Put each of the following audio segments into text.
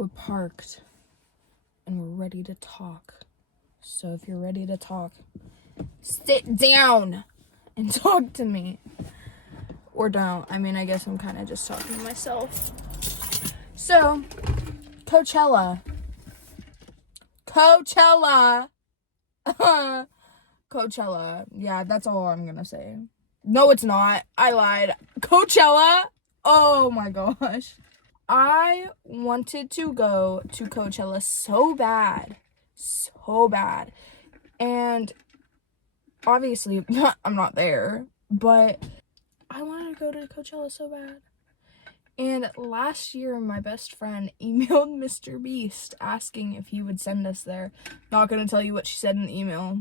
We're parked and we're ready to talk. So if you're ready to talk, sit down and talk to me. Or don't. I mean, I guess I'm kind of just talking to myself. So, Coachella. Coachella. Yeah, that's all I'm gonna say. No, it's not. I lied. Coachella. Oh my gosh. I wanted to go to Coachella so bad. So bad. And obviously, I'm not there. But I wanted to go to Coachella so bad. And last year, my best friend emailed Mr. Beast asking if he would send us there. Not gonna tell you what she said in the email.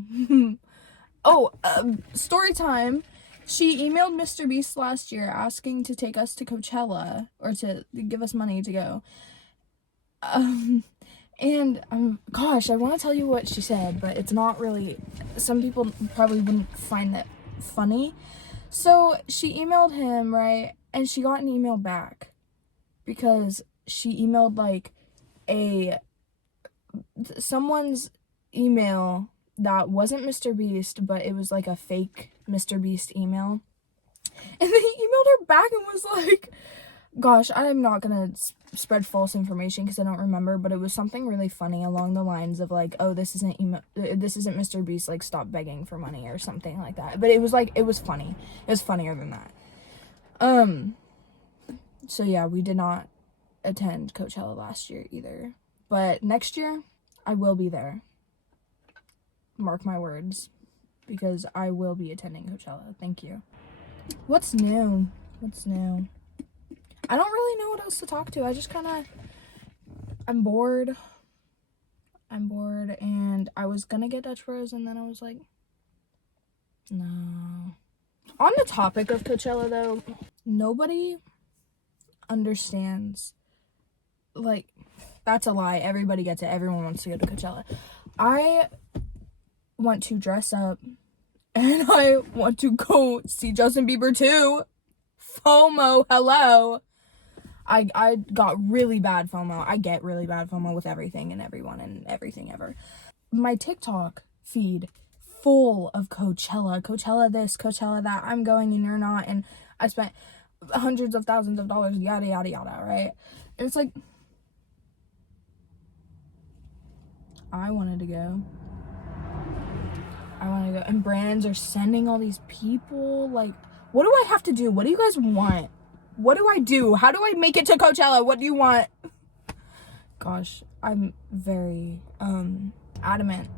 Story time. She emailed Mr. Beast last year asking to take us to Coachella, or to give us money to go. Gosh, I want to tell you what she said, but it's not really, some people probably wouldn't find that funny. So she emailed him, right? And she got an email back because she emailed like someone's email that wasn't Mr. Beast, but it was like a fake Mr. Beast email. And then he emailed her back and was like, gosh, I'm not gonna spread false information because I don't remember, but it was something really funny along the lines of like, oh, this isn't Mr. Beast, like, stop begging for money or something like that. But it was like, it was funny. It was funnier than that. So yeah, we did not attend Coachella last year either. But next year, I will be there. Mark my words, because I will be attending Coachella. Thank you. What's new? I don't really know what else to talk to. I just I'm bored, and I was gonna get Dutch Bros, and then I was like, no. On the topic of Coachella, though, nobody understands, like, that's a lie. Everybody gets it. Everyone wants to go to Coachella. I want to dress up, and I want to go see Justin Bieber too. FOMO, hello. I got really bad FOMO. I get really bad FOMO with everything and everyone and everything ever. My TikTok feed full of Coachella this, Coachella that, I'm going and you're not, and I spent hundreds of thousands of dollars, yada yada yada, right? And it's like, I wanted to go, and brands are sending all these people. Like, what do I have to do? What do you guys want? What do I do? How do I make it to Coachella? What do you want? Gosh, I'm very adamant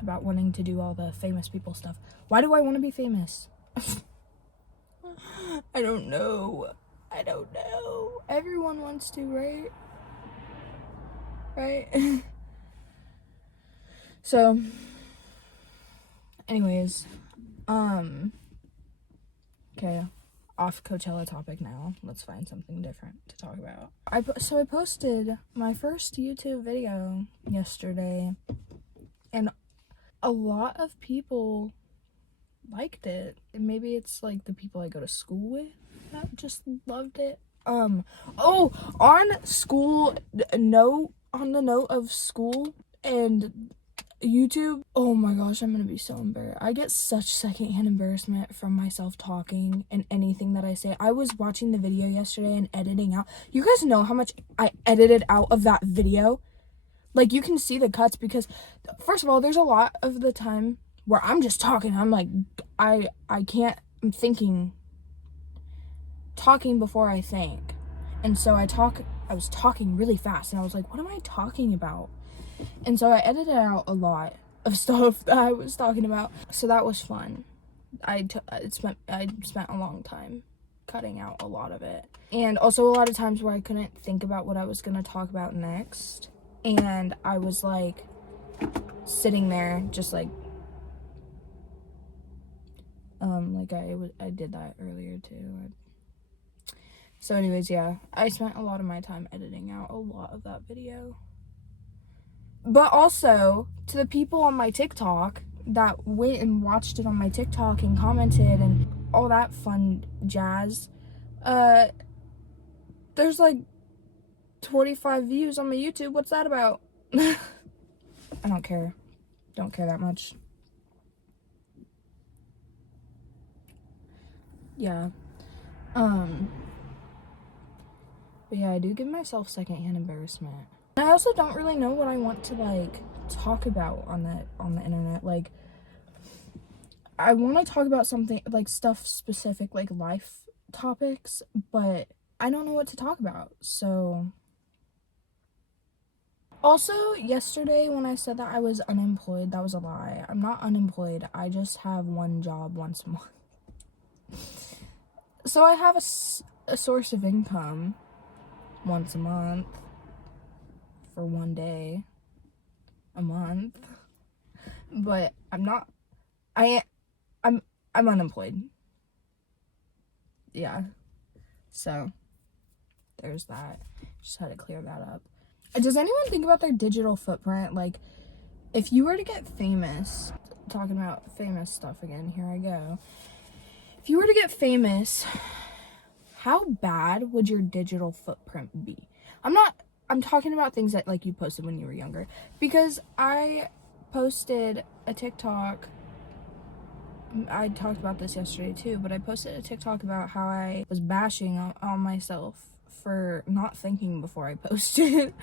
about wanting to do all the famous people stuff. Why do I want to be famous? I don't know. Everyone wants to, right? Right? So, anyways, okay, off Coachella topic now. Let's find something different to talk about. I posted my first YouTube video yesterday, and a lot of people liked it. Maybe it's like the people I go to school with that just loved it. On the note of school and YouTube, oh my gosh, I'm gonna be so embarrassed. I get such secondhand embarrassment from myself talking and anything that I say. I was watching the video yesterday and editing out. You guys know how much I edited out of that video? Like, you can see the cuts, because first of all, there's a lot of the time where I'm just talking. I'm like, I'm talking before I think. And so I was talking really fast, and I was like, what am I talking about? And so I edited out a lot of stuff that I was talking about. So that was fun. I spent a long time cutting out a lot of it. And also a lot of times where I couldn't think about what I was going to talk about next. And I was like sitting there just like I did that earlier too. So anyways, yeah, I spent a lot of my time editing out a lot of that video. But also, to the people on my TikTok that went and watched it on my TikTok and commented and all that fun jazz, there's like 25 views on my YouTube. What's that about? I don't care. Don't care that much. Yeah. But yeah, I do give myself secondhand embarrassment. I also don't really know what I want to, like, talk about on the internet. Like, I want to talk about something, like, stuff specific, like, life topics, but I don't know what to talk about, so. Also, yesterday when I said that I was unemployed, that was a lie. I'm not unemployed. I just have one job once a month. So I have a source of income once a month for one day a month. But I'm unemployed. Yeah. So there's that. Just had to clear that up. Does anyone think about their digital footprint? Like, if you were to get famous, talking about famous stuff again, here I go. If you were to get famous, how bad would your digital footprint be? I'm talking about things that, like, you posted when you were younger. Because I posted a TikTok, I talked about this yesterday too, but I posted a TikTok about how I was bashing on myself for not thinking before I posted.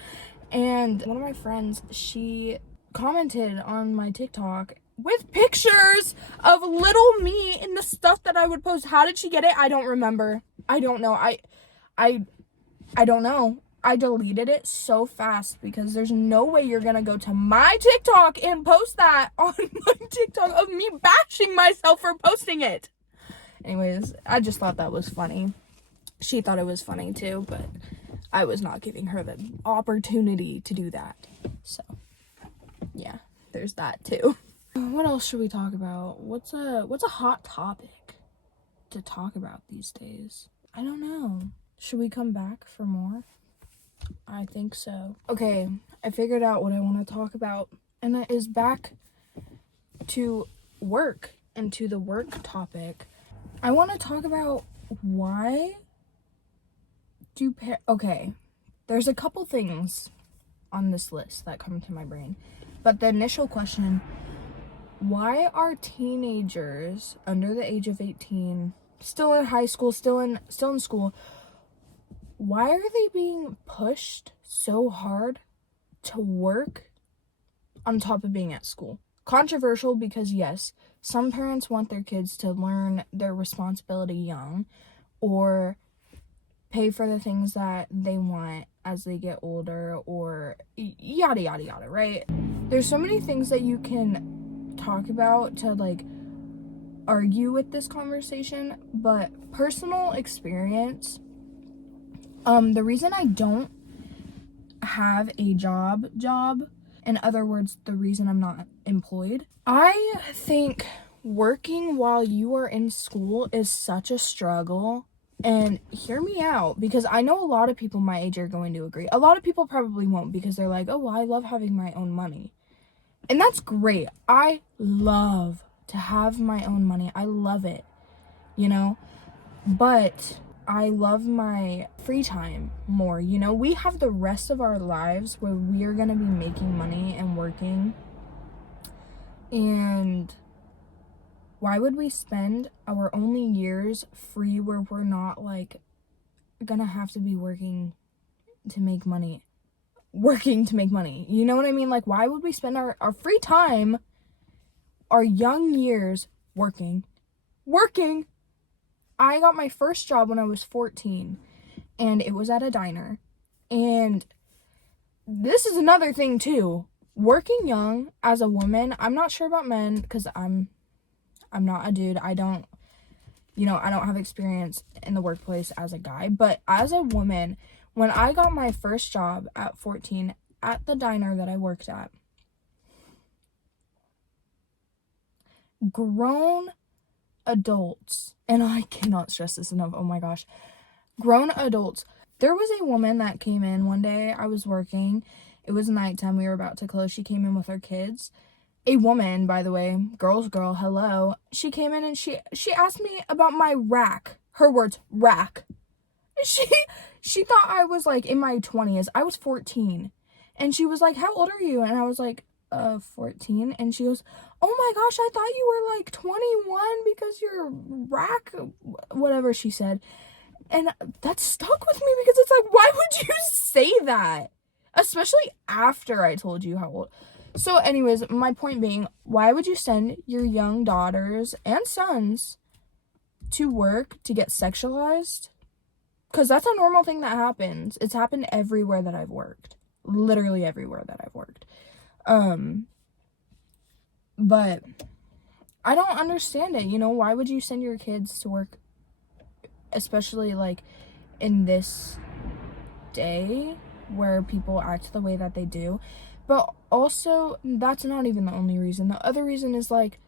And one of my friends, she commented on my TikTok with pictures of little me in the stuff that I would post. How did she get it? I don't remember. I don't know. I don't know. I deleted it so fast because there's no way you're gonna go to my TikTok and post that on my TikTok of me bashing myself for posting it. Anyways, I just thought that was funny. She thought it was funny too, but I was not giving her the opportunity to do that. So, yeah, there's that too. What else should we talk about? What's a hot topic to talk about these days? I don't know. Should we come back for more? I think so. Okay, I figured out what I want to talk about, and it is back to work and to the work topic. I want to talk about why do okay, there's a couple things on this list that come to my brain, but the initial question, why are teenagers under the age of 18 still in high school, still in school, why are they being pushed so hard to work on top of being at school? Controversial because, yes, some parents want their kids to learn their responsibility young or pay for the things that they want as they get older, or yada yada yada, right? There's so many things that you can talk about to, like, argue with this conversation, but personal experience, the reason I don't have a job, in other words, the reason I'm not employed, I think working while you are in school is such a struggle. And hear me out, because I know a lot of people my age are going to agree. A lot of people probably won't, because they're like, oh, well, I love having my own money. And that's great. I love to have my own money. I love it, you know? But I love my free time more, you know? We have the rest of our lives where we are going to be making money and working. And why would we spend our only years free where we're not, like, gonna have to be working to make money? You know what I mean? Like, why would we spend our free time, our young years, working? I got my first job when I was 14, and it was at a diner. And this is another thing, too. Working young as a woman, I'm not sure about men, because I'm not a dude. I don't have experience in the workplace as a guy. But as a woman, when I got my first job at 14 at the diner that I worked at, grown adults, and I cannot stress this enough, oh my gosh, grown adults. There was a woman that came in one day. I was working. It was nighttime. We were about to close. She came in with her kids. A woman, by the way, girl, hello. She came in and she asked me about my rack. Her words, rack. She she thought I was like in my 20s. I was 14. And she was like, "How old are you?" And I was like, 14." And she goes, "Oh my gosh, I thought you were like 21 because you're rack," whatever she said. And that stuck with me because it's like, why would you say that? Especially after I told you how old. So anyways, my point being, why would you send your young daughters and sons to work to get sexualized? Because that's a normal thing that happens. It's happened everywhere that I've worked. Literally everywhere that I've worked. But I don't understand it. Why would you send your kids to work, especially like in this day where people act the way that they do? But also, that's not even the only reason. The other reason is like,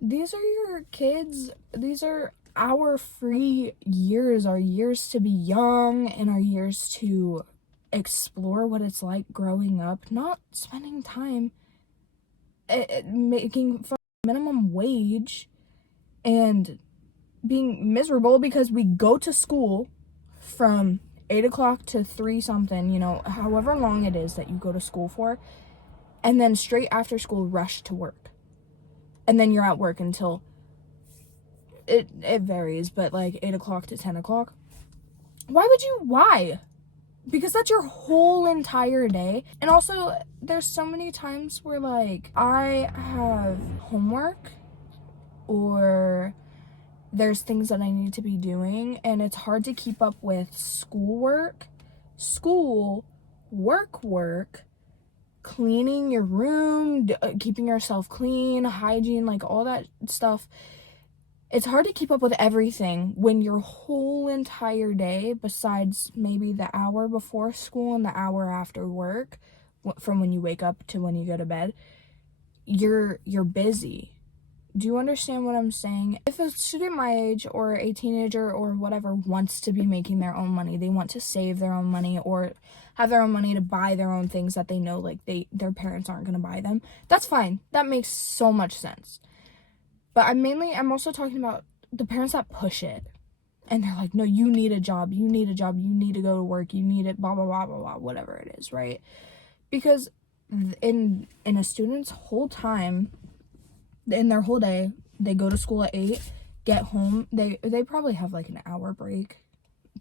these are your kids. These are our free years, our years to be young, and our years to explore what it's like growing up, not spending time making minimum wage and being miserable because we go to school from 8 o'clock to 3 something, however long it is that you go to school for, and then straight after school rush to work. And then you're at work until, it varies, but like 8 o'clock to 10 o'clock. Why? Because that's your whole entire day. And also, there's so many times where like I have homework or there's things that I need to be doing, and it's hard to keep up with schoolwork, work, cleaning your room, keeping yourself clean, hygiene, like all that stuff. It's hard to keep up with everything when your whole entire day, besides maybe the hour before school and the hour after work, from when you wake up to when you go to bed, you're busy. Do you understand what I'm saying? If a student my age or a teenager or whatever wants to be making their own money, they want to save their own money or have their own money to buy their own things that they know like their parents aren't going to buy them, that's fine. That makes so much sense. But I'm also talking about the parents that push it. And they're like, no, you need a job, you need to go to work, you need it, blah, blah, blah, blah, blah, whatever it is, right? Because in a student's whole time, in their whole day, they go to school at 8, get home, they probably have like an hour break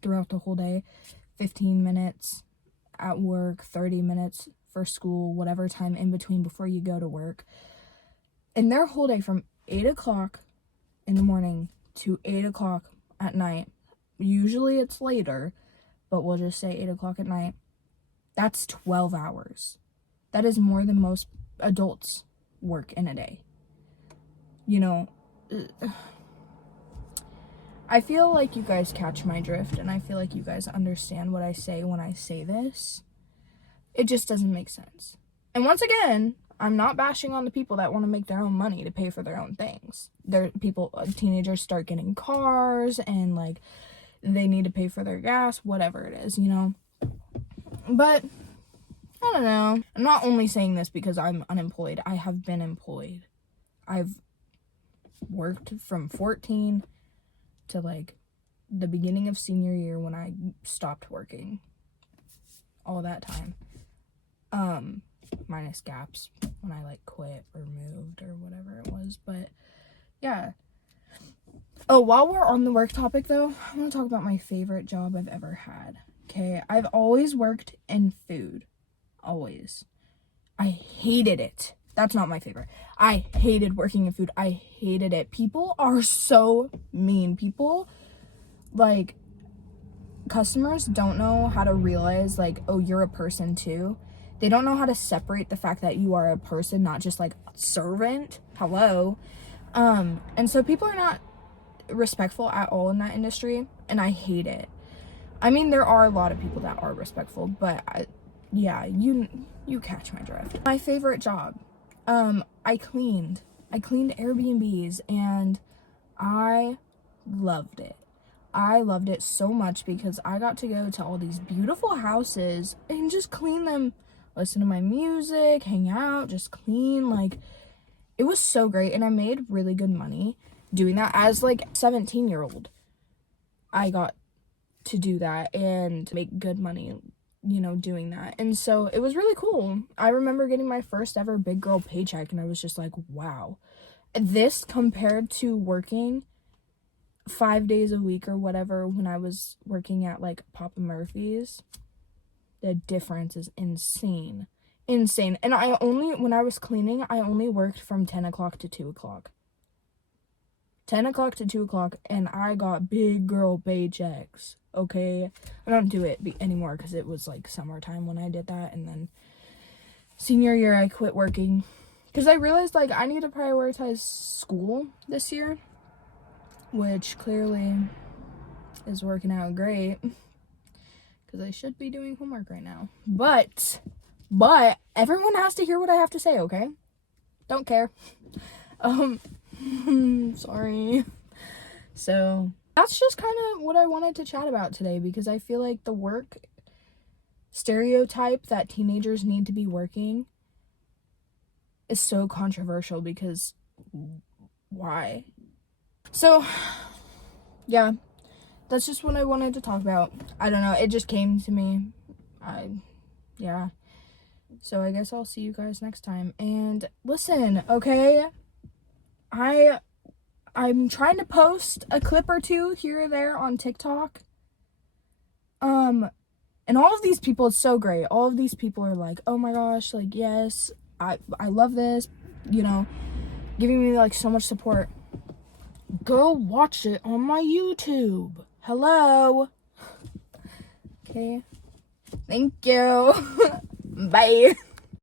throughout the whole day, 15 minutes at work, 30 minutes for school, whatever time in between before you go to work. And their whole day from 8 o'clock in the morning to 8 o'clock at night, usually it's later, but we'll just say 8 o'clock at night, that's 12 hours. That is more than most adults work in a day. I feel like you guys catch my drift, and I feel like you guys understand what I say when I say this. It just doesn't make sense. And once again, I'm not bashing on the people that want to make their own money to pay for their own things. Teenagers start getting cars, and like they need to pay for their gas, whatever it is, But I don't know. I'm not only saying this because I'm unemployed. I have been employed. I've worked from 14 to like the beginning of senior year when I stopped working. All that time. Minus gaps when I like quit or moved or whatever it was. But yeah. Oh, while we're on the work topic though, I want to talk about my favorite job I've ever had. Okay, I've always worked in food. Always. I hated it. That's not my favorite. I hated working in food. I hated it. People are so mean. People, like, customers don't know how to realize, like, oh, you're a person too. They don't know how to separate the fact that you are a person, not just, like, a servant. Hello. And so people are not respectful at all in that industry, and I hate it. I mean, there are a lot of people that are respectful, but you catch my drift. My favorite job. I cleaned Airbnbs, and I loved it. I loved it so much because I got to go to all these beautiful houses and just clean them, listen to my music, hang out, just clean. Like, it was so great, and I made really good money doing that as like 17-year-old. I got to do that and make good money, you know, doing that. And so it was really cool. I remember getting my first ever big girl paycheck, and I was just like, wow. This compared to working 5 days a week or whatever when I was working at like Papa Murphy's, the difference is insane. Insane. And when I was cleaning, I only worked from 10 o'clock to 2 o'clock. 10 o'clock to 2 o'clock, and I got big girl paychecks, okay? I don't do it anymore because it was like summertime when I did that, and then senior year I quit working because I realized like I need to prioritize school this year, which clearly is working out great because I should be doing homework right now. But everyone has to hear what I have to say, okay? Don't care. Sorry. So that's just kind of what I wanted to chat about today, because I feel like the work stereotype that teenagers need to be working is so controversial, because why? So yeah, that's just what I wanted to talk about. I don't know, it just came to me. Yeah. So I guess I'll see you guys next time. And listen, okay? I'm trying to post a clip or two here or there on TikTok. And all of these people, it's so great. All of these people are like, oh my gosh, like, yes, I love this, you know, giving me like so much support. Go watch it on my YouTube. Hello. Okay. Thank you. Bye.